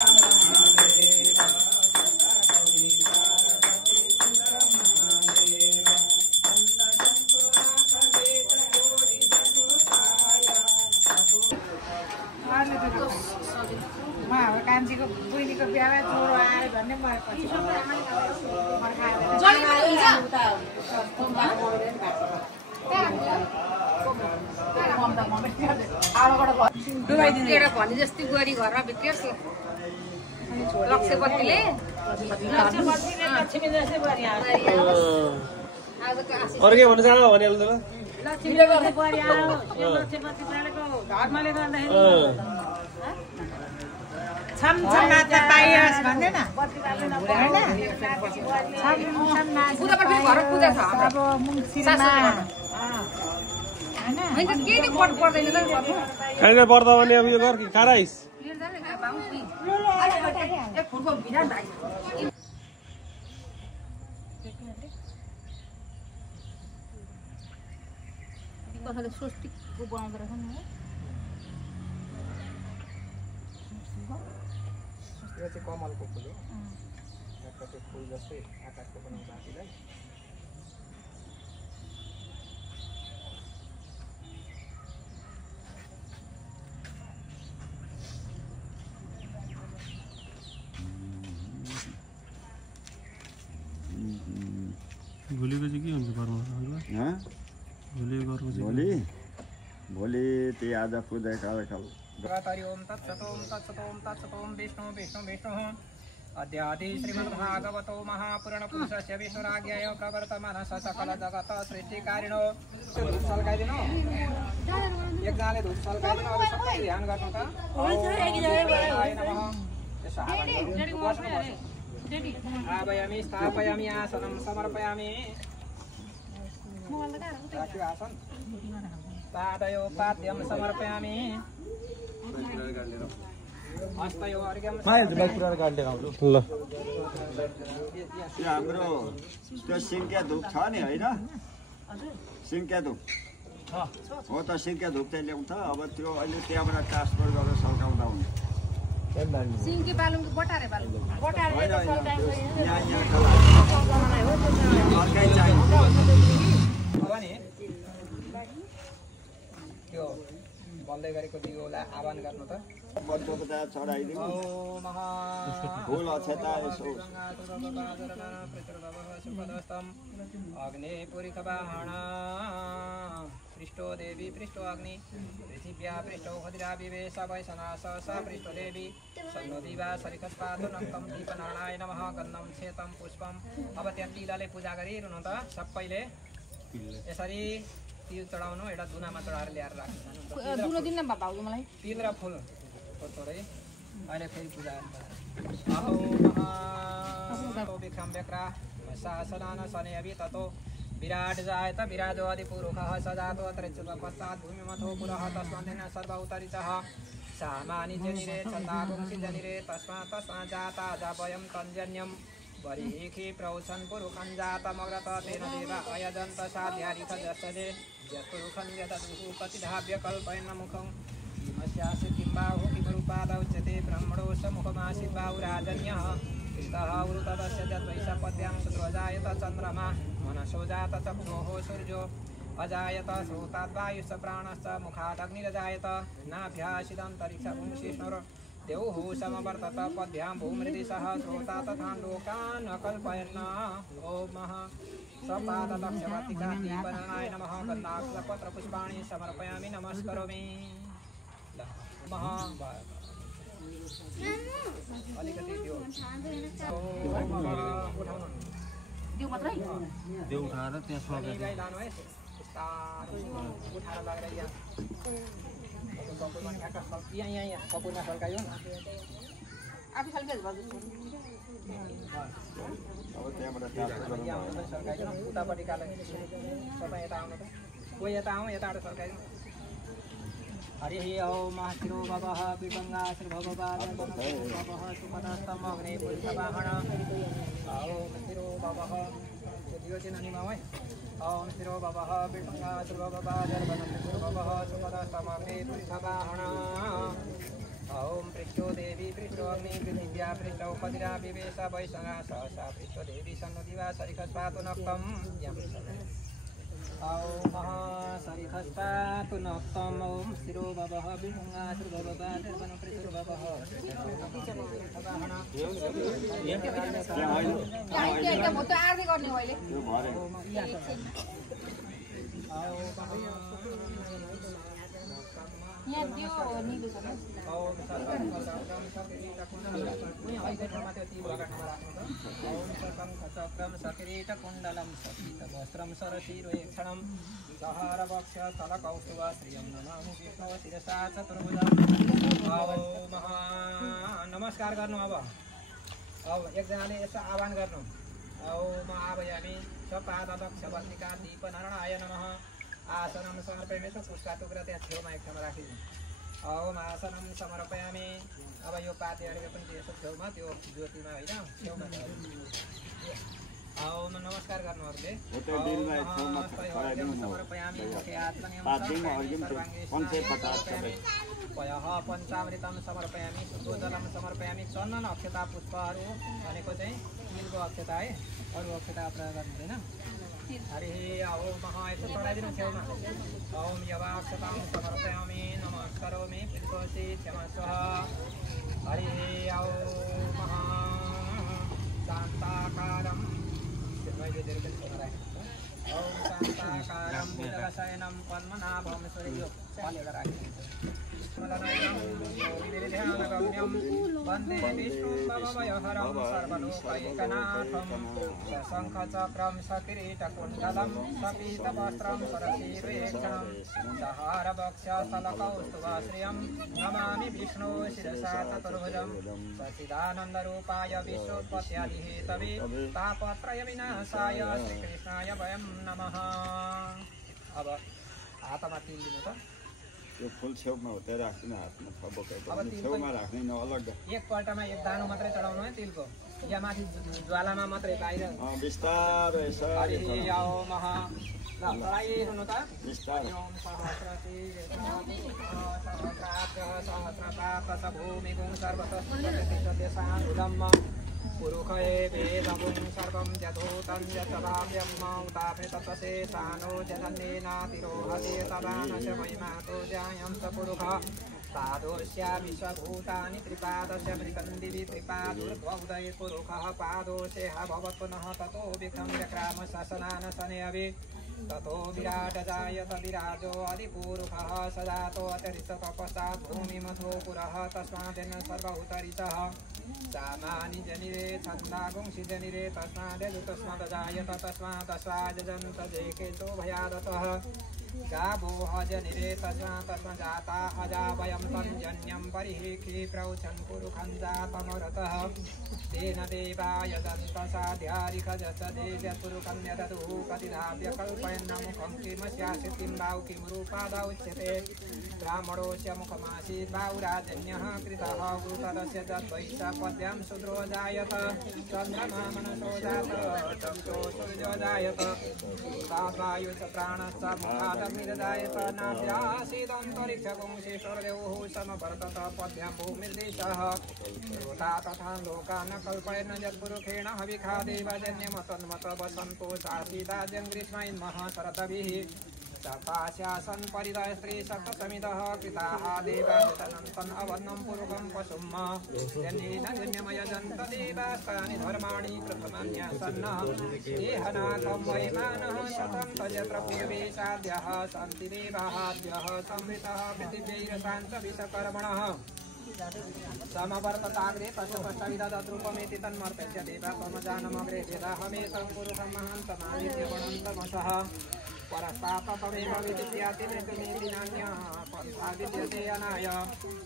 कान्छीको बहिनीको बिहामा छोरो आएर भन्ने मरेपछि भने जस्तै गरी घरमा भित्रियोस् लक्ष्यपतिले अर्कै भन्न चाह भनिहाल्नु त खाना पर्दा भने अब यो गर कि खाराइस स्वस्तिकको बनाउँदो रहेछ नि यो चाहिँ कमलको फुल हो त्यो फुल जस्तै आकाशको बनाउँछ हातीलाई भोलिको चाहिँ के हुन्छ घरमा भोलि त्यही आज पूजा कार्यक्रम ओम तत्सत ओम तत्सत ओम तत्सत ओम विष्णु विष्णु विष्णु अद्यादि श्रीमद्भागवतो महापुराण पुरुषस्य विष्णुराज्ञाय प्रवर्तमानः सकल जगत सृष्टिकारिणो धूप सल्काइदिनु एकजनाले धूप सल्काइदिनु अब सबै ध्यान गर्नु त आवायामि स्थापयामि आसनं समर्पयामि राख्यो आसन पादयो पाद्यं समर्पयामि हस्तयो अर्घ्यं ल हाम्रो त्यो सिङ्किया धुप छ नि होइन सिङ्किया धुप हो त सिङ्किया धुप चाहिँ ल्याउँछ अब त्यो अहिले त्यहाँबाट ट्रान्सफर गरेर सल्काउँदा हुन्छ सिङ्के बालुङको बटारे बालुङ त्यो बल्दै गरेको दियोलाई आह्वान गर्नु त बच्चोपचार चढाइदिनु फुल अक्षता यसो अग्नि पुरिखवाहण पृष्ठो देवी पृष्ठो अग्नि पृथिव्या पृष्ठो खदिरा विवेश वैशनाश स पृष्ठो देवी सन्नो दिवा सरिखस्पादो नक्तम दीपनारायण नमः गन्धम छेतम पुष्पम अब त्यहाँ तिलले पूजा गरिरहनु त सबैले यसरी तिल चढाउनु एउटा दुनामा चढाएर ल्याएर राख्नु तिल र फुल थोरै अहिले फेरि पूजा अहो महा विक्रम व्यक्रा शासनान शनयवि ततो विराट जायत विराजो अधिपुरुषः सजातो त्रिचुत पश्चात् भूमिमथो पुरः तस्मादेन सर्व उतरितः सामानि जनिरे छन्दागुंसि जनिरे तस्मात् तस्मात् जाता जापयं तञ्जन्यं वरिखि प्रौषन् पुरुखं जातमग्रत तेन देव अयजन्त साध्यारिथ जसजे यत्पुरुखं यददुः प्रतिधाव्य कल्पयन् मुखं किमस्यासि किं बाहु किमरूपादौच्यते ब्रह्मणो समुखमासीत् बाहुराजन्यः कृतः उरुतदस्य जद्वैशपद्यां सुध्वजायत चन्द्रमा मनसो जात चक्षुः सूर्यो अजायत श्रोताद्वायुश्च प्राणश्च मुखादग्निरजायत नाभ्यासिदन्तरिक्षं देवः समवर्तत पद्भ्यां भूमृदि सह श्रोता तथा लोकान् कल्पयन् ओम सपाददक्षवतिका दीपनाय नमः गन्धाक्षपत्रपुष्पाणि समर्पयामि नमस्करोमि अलिकति त्यो देउ मात्रै देउ उठाएर त्यहाँ स्वागत लानु है उठाएर लगेर यहाँ कपुरमा फर्कायो आफै सल्काइज गर्छु अब त्यहाँबाट सरकाइदिनु उतापट्टि काले तपाईँ यता आउनु त कोही यता आउँ यताबाट सरकाइदिनु हरि ओम महाशिरो भवः विभङ्गाश्रभवः सुपदस्तम अग्ने पुरुषवाहन ओम शिरो भवः यो चाहिँ नानीमा है ओम शिरो भवः विभङ्गाश्रभवः जर्वनं शिरो भवः सुपदस्तम अग्ने पुरुषवाहन ॐ पृष्ठो देवी पृष्ठो अग्नि पृथिव्या पृष्ठौ खदिरा विवेश वैशना सहसा पृष्ठो देवी सन्नुदिवा सरिखस्वातु नक्तम् ॐ महासरिखस्वातु नक्तम् ॐ शिरो भवः विभुङ्गासुर्भवः निर्वनपृथुर्भवः म त आर्दै गर्ने अहिले यो भरे यहाँ त्यो निलो छ कुण्डलं सकितवस्त्रं सरशिरोक्षणं सहारवक्षस्थलकौस्तुभ श्रियं नमामि विष्णु शिरसा चतुर्भुजम् नमस्कार गर्नु अब एकजनाले यसो आह्वान गर्नु म आवायामि सपादक्षवर्तिका दीपनारायणाय नमः आसनं समर्पयामि पुष्पा टुक्रा त्यहाँ छेउमा एक ठाउँमा राखिदिनु ॐ आसनं समर्पयामि अब यो पातेहरूले पनि यसो छेउमा त्यो ज्योतिमा होइन छेउमा नमस्कार गर्नुहरूले समर्पयामि पञ्चामृतं समर्पयामि शुद्धोजलं समर्पयामि चन्दन अक्षता पुष्पहरू भनेको चाहिँ तिलको अक्षता है अरू अक्षता प्रयोग गर्नु हुँदैन हरि ॐ यसो चढाइदिनु छेउमा ॐ यवाक्षतां समर्पयामि नमस्करोमि पितृषि क्षमस्व हरि ॐ शान्ताकारं ॐ शान्ताकारं विलशयनं पद्मनाभं सूर्यो वन्दे विष्णुं भवभयहरं सर्वलोकैकनाथं शङ्खचक्रं सकिरीटकुण्डलं सपीतवस्त्रं सरसीरुक्षणं सहारवक्षस्थलकौस्तुभश्रियं नमामि विष्णु शिरसा चतुर्भुजं सच्चिदानन्दरूपाय विश्वोत्पत्त्यादिहेतवे तापत्रयविनाशाय श्रीकृष्णाय वयं नमः। अब हातमा तिल दिनु त यो फुल छेउमा हो त्यहाँ राख्दिनँ हातमा थपकाइ छेउमा राख्ने न अलग एकपल्टमा एक दानो मात्रै चढाउनु है तिलको या माथि ज्वालामा मात्रै बाहिर बिस्तारै हरि ॐ महा ल चढाइदिनु त बिस्तारै ॐ सहस्रपात भूमिगुं सर्वतस्साङ्गुलम् पुरुषे वेदगुं सर्वं यथोतं यतभाव्यं मौताभृतसे सानो जनन्येनातिरोहते तदानश महिमातो जायं स पुरुषः पादोस्या विश्वभूतानि त्रिपादस्य मृकन्दिवि त्रिपादुर्द्वौदये पुरुषः पादोषे भवत् पुनः ततो विक्रम्यक्राम शशनानशने अभि ततो विराट जायत विराजो अधिपुरुषः सजातो अतिरिक्तपश्चात् भूमिमथो पुरः तस्मादेन सर्वभूतरितः सामानि जनिरे छन्दागुंसि जनिरे तस्मादजायत तस्मादस्वाजन्त जेकेतो भयादतः गावोह जनिरे तस्माजाता अजावयं तञ्जन्यं परिहेखि प्रौचन् पुरुखं जातमरतः तेन देवाय दन्तसाध्यारिखजसदेव्यपुरुखं यददुः कतिधाव्यकल्पयन्नमुखं किमस्यासि किं वाउ किं रूपादौच्यते ब्राह्मणोऽस्य मुखमासीत् वाउराजन्यः कृतः गुरुतरस्य तद्वैशपद्यं शूद्रो जायत चन्द्रमा मनसो जात चक्षो सूर्यो जायत वायु च प्राणश्च मुखादग्निर्जायत नाभ्यासीदन्तरिक्षपुंसि स्वर्देवः समवर्तत पद्भ्यां भूमिर्देशः श्रोता तथा लोकान् कल्पयन् यत्पुरुषेण हविखा देवजन्यमतन्मत वसन्तो शासीदाजं ग्रीष्मैन्मः शरतभिः सपास्यासन् परिदय स्त्री सप्तमिदः कृताः देवान्तन् अवर्णं पुरुषं पशुम् जन्येन जन्यमयजन्त देवास्तानि धर्माणि प्रथमन्यासन् देहनाथं वैमानः शतं तजत्र पूर्वेशाद्यः सन्ति देवाहाद्यः संवृतः पृथिव्यैरशान्तविषकर्मणः समवर्तताग्रे तस्य पश्चाविदद्रूपमेति तन्मर्तस्य देवा त्वमजानमग्रे यदाहमेतं पुरुषं महान्तमादित्यवणन्तमसः परस्तापमेव विदित्याति मृत्युमेति नान्यः पन्था विद्यते अनाय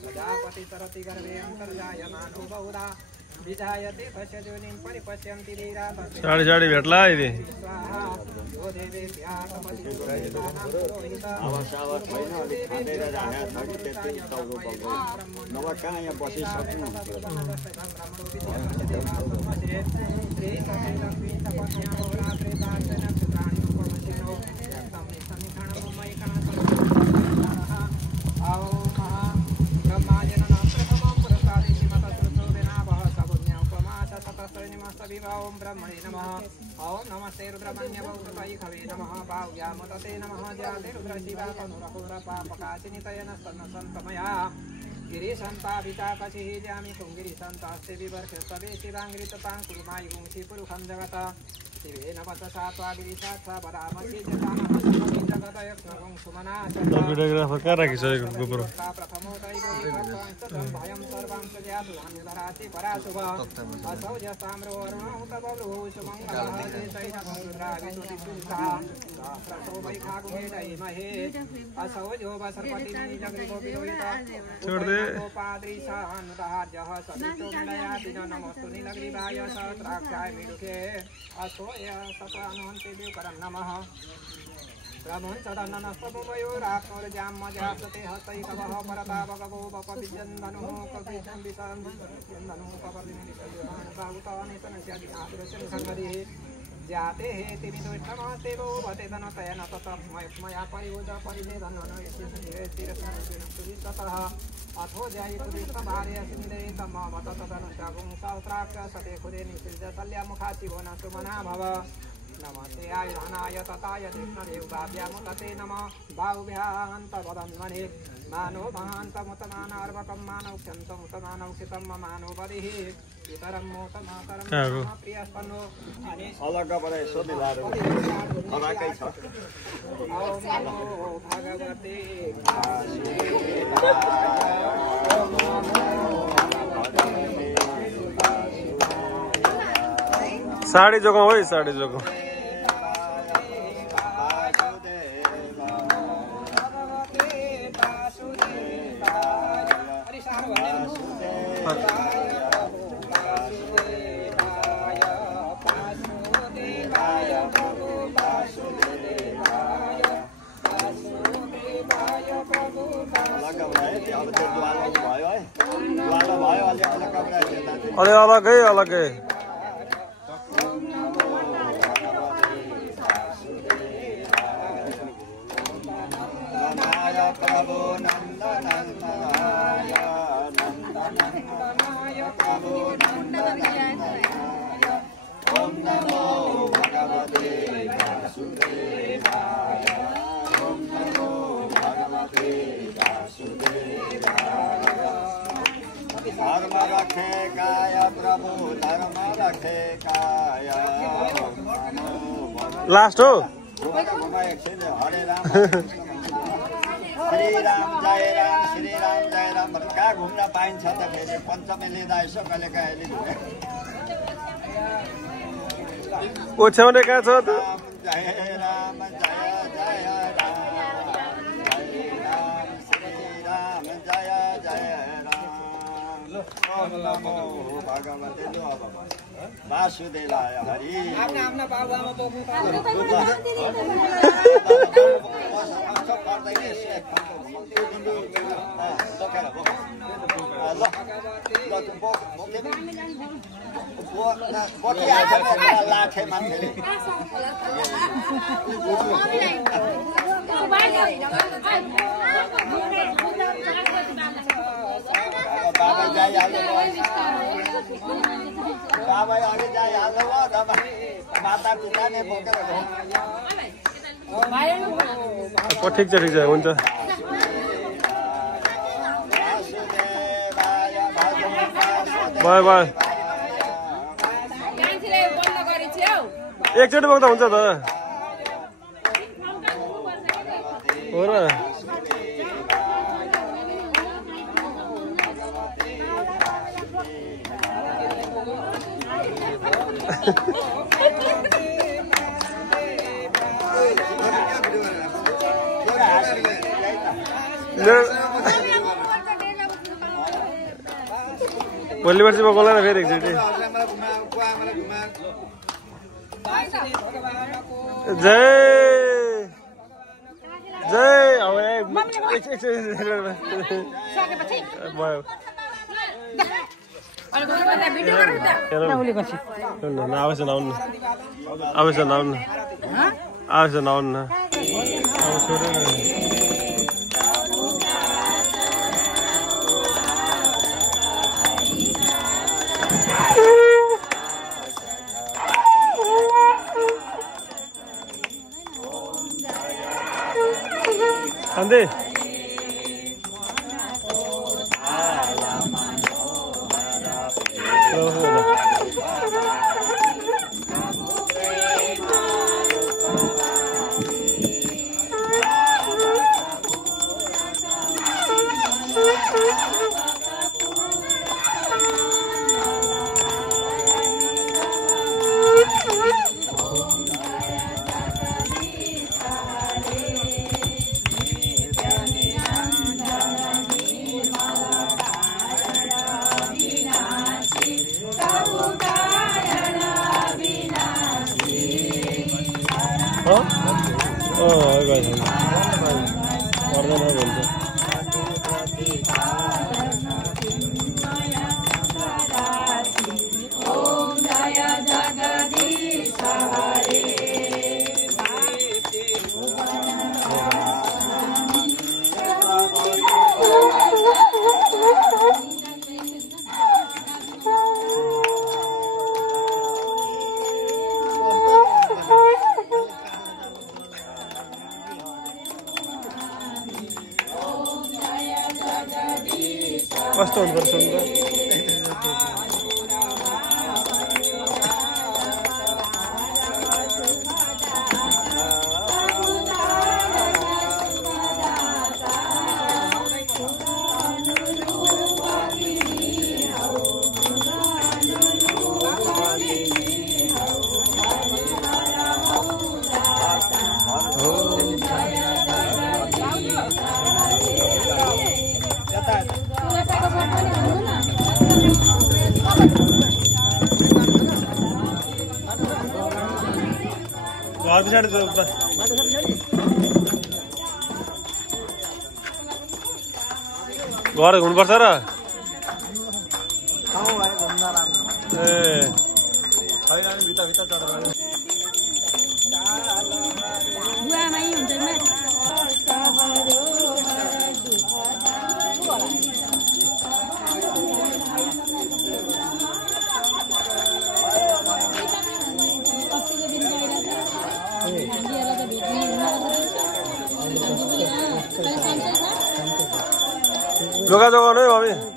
प्रजापति तरति गर्भे अन्तर्जायमानो बहुधा विजायते पश्य योनिं परिपश्यन्ति वीरा साडी साडी भेट्ला इदि स्वाहा यो देवेभ्यः तपतिनां पुरोहितः आवास छैन अलि खाँदै राखेको छ कि त्यति टाउको बग्यो नभए कहाँ यहाँ बसिसक्नु ब्रह्माजन प्रथम ओम ब्रह्मणे नमः ओम नमस्ते रुद्रमन्यवौतय खवे नमः भाव्यामतते नमः जाते रुद्र शिवा तनुरहुर पापकाशिनितयन सन्नसन्तमया गिरिशन्ताभिताकशिः जामि कुङ्गिरिशन्तास्ते विवर्षस्तवे शिवाङ्गिरिततां कुरुमायुंसि पुरुषं जगत शिवेन वचसा त्वागिरिशात्सा वरामसि जतामहसमि जगदयक्ष्मगं सुमना भिडियोग्राफर कहाँ राखिसकेको गोप्रो प्रथमोदैवं भयं सर्वं सज्यातु अन्यधरासि पराशुभ असौ यस्ताम्रो अरुणौ तवलु सुमङ्गलः देशैनभद्रावितुतिसुषा सहस्रशो वैखागुहेडैमहे असौ यो वसर्पतिनि जगृगोपिरोहित छोड़ दे गोपाद्रिशानुदार्यः सवितो विलयाति नमोऽस्तु नीलग्रीवाय सहस्राक्षाय मिडुके असो सत्वानुहन्तेभ्यो नमः ब्रह्मणश्चरणनस्तमयोरात्मोर्जामजासते हस्तैकवः परतावगवो वपविजन्दनुः कपिजन्दनुः कपदिनिसंगतिः जाते हेति विदुष्टमस्ते वो भते धनतयन ततमया परिवोज परिवेदनतः अथो जयतु विष्णुभार्यसिन्धे तमवत तदनुजागुं सहस्राक्ष सते खुदे निषिद्धशल्यामुखाचिवो न सुमना भव नमस्ते आयुधानाय तताय कृष्णदेवभाव्यामुतते नमः बाहुभ्यान्तवदन्मने मानो महान्तमुतमानार्वकं मानौक्षन्तमुतमानौक्षितं मानो बलिः इतरं मोतमातरं प्रियस्पन्नो अलग बनाए सोधिलाएर अलगै छ ओम नमो भगवते साडी जोगाऊ है साडी जोगाऊ अरे अलगै प्रभु नन्दनन्दनाय नन्दनन्दनाय प्रभु नन्दनन्दनाय ओम नमो भगवते वासुदेवाय ओम नमो भगवते वासुदेवाय धर्म रखे काय प्रभु धर्म रखे काय लास्ट हो हरे राम श्री राम जय राम कहाँ घुम्न पाइन्छ त फेरि पञ्चमी लिँदा यसो कहिले काहीँ ओछ्याउने कहाँ छ त जय राम जय जय राम जय राम श्री राम जय जय राम ओम नमो भगवते वासुदेवाय हरि आफ्ना बाबुआमा बोक्नु लाखे मान्छेले बाबा जाइहाल्नु बाबा अघि जाइहाल्नु माता पिता नै बोकेर ठिक छ हुन्छ बाय बाय एकचोटि बोक्दा हुन्छ त हो र भोलि पर्सि बोकौँला न फेरि एकचोटि जय जय Ande. कस्तो हुनुपर्छ नि पछाडि घर हुनुपर्छ र जोगाजोग गर्नु है मम्मी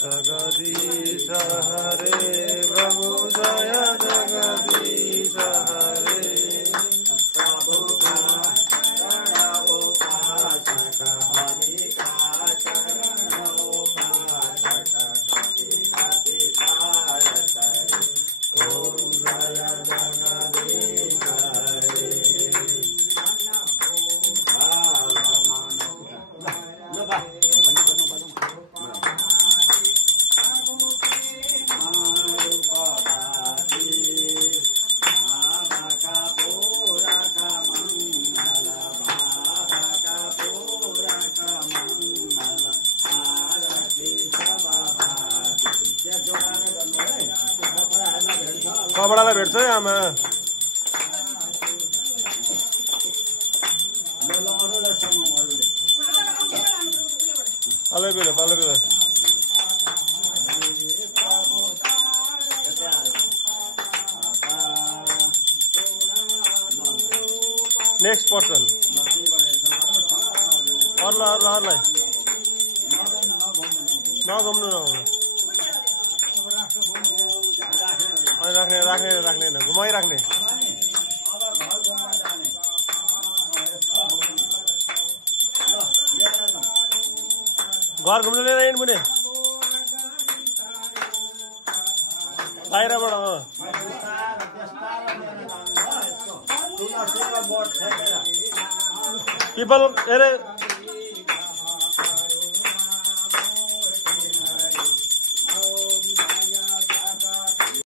जगदीश हरे प्रभु जय जगदीश हरे प्रभु का कपडालाई भेट्छ है आमा अलग नेक्स्ट पर्सन अरूलाई नघुम्नु राख्ने घुमाइराख्ने घर घुम्नु लिएर हिँड्नु मुने बाहिरबाट पिपल अरे